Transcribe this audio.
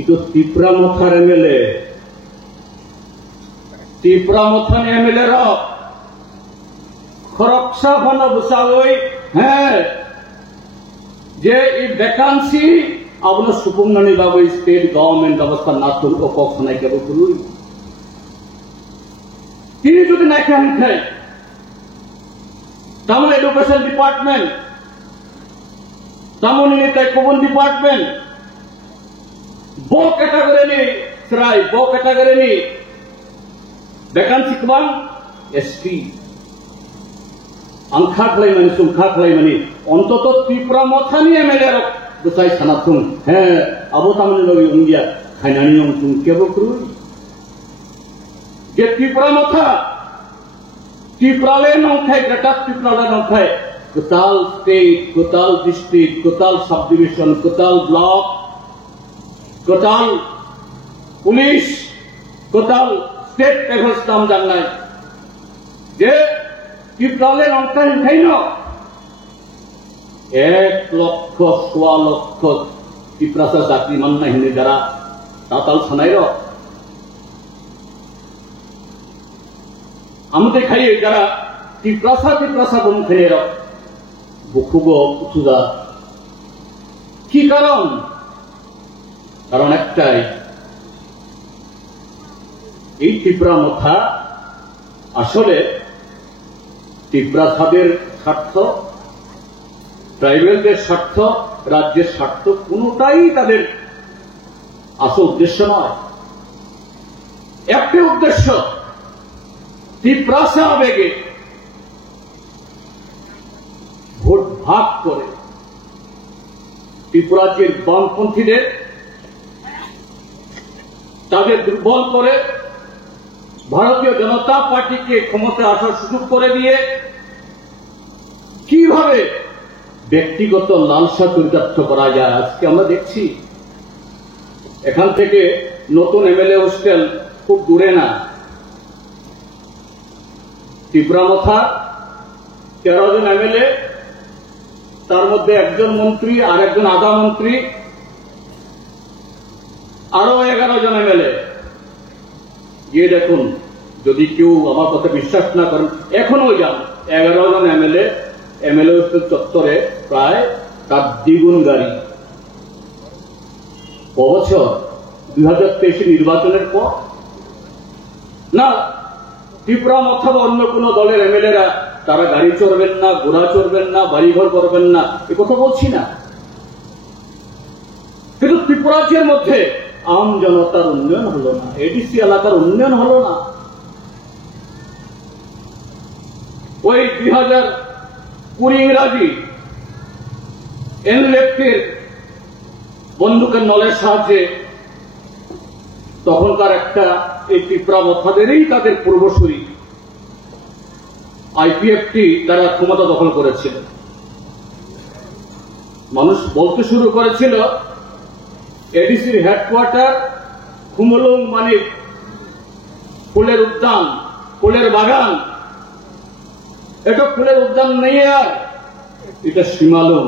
itu Tipramotha MLA Tipramotha MLA ro খরকসা বন বসাওই হ্যাঁ যে এই ভ্যাকান্সি আপনার সুপুঙ্গানি বাবু স্টেট গভর্নমেন্ট ব্যবস্থা না তুলব কখনাই কেবল তুলুই তিনি যদি না খেয়ে খায় তেমন এডুকেশন ডিপার্টমেন্ট তেমন কবন ডিপার্টমেন্ট বো ক্যাটাগরি নি সেরাই বো ক্যাটাগরি নি ভ্যাকান্সি কবাং ST angka kelaimani sungka kelaimani ontoto Tipramotha ni MLA rok besai sanatung he abo tamani logi ungia khainani nong tung kebo kru je Tipramotha Tiprale nong khai gratak Tiprale nong khai Kotal state Kotal district Kotal subdivision Kotal block Kotal police Kotal state level stam jangnai je Tiprale angka hintai no 1 লক্ষ 1.5 লক্ষ Tiprasa jati manna hine jara tatal sanai ro amte khai jara Tiprasa bom khane ro bukugo utuda ki karon ektai ei Tipramotha আসলে টিপ্রাসাদের স্বার্থ ট্রাইবেলদের স্বার্থ রাজ্যের স্বার্থ কোনটাই তাদের আসল উদ্দেশ্য নয় একটি উদ্দেশ্য টিপ্রাসা আবেগে ভোট ভাগ করে ত্রিপুরাজ্যের বামপন্থীদের তাদের দুর্বল করে ভারতীয় জনতা পার্টিকে ক্ষমতায় আসার সুযোগ করে দিয়ে কিভাবে ব্যক্তিগত লালসা চরিতার্থ করা যায় আজকে আমরা দেখছি এখান থেকে নতুন MLA হোস্টেল খুব দূরে না Tipramotha 13 জন MLA তার মধ্যে একজন মন্ত্রী আর একজন আধা মন্ত্রী আরো 11 জন MLA গিয়ে দেখুন যদি কেউ আমার কথা বিশ্বাস না করেন এখনো যান 11 জন MLA চত্বরে প্রায় তার দ্বিগুণ গাড়ি বছর 2023 নির্বাচনের পর না Tipramotha বা অন্য কোন দলের MLA-রা তারা গাড়ি চড়বেন না ঘোড়া চড়বেন না বাড়িঘর করবেন না এ কথা বলছি না কিন্তু ত্রিপুরাজ্যের মধ্যে আম জনতার উন্নয়ন হলো না এডিসি এলাকার উন্নয়ন হলো না ওই 2020 ইংরাজি এনলেফটের বন্দুকের নলের সাহায্যে তখনকার একটা এই Tipramothaদেরই তাদের পূর্বসূরি আইপিএফটি তারা ক্ষমতা দখল করেছিল মানুষ বলতে শুরু করেছিল এডিসির হেডকোয়ার্টার খুমলুং মানে ফুলের উদ্যান ফুলের বাগান এটা ফুলের উদ্যান নেই আর এটা সীমালুং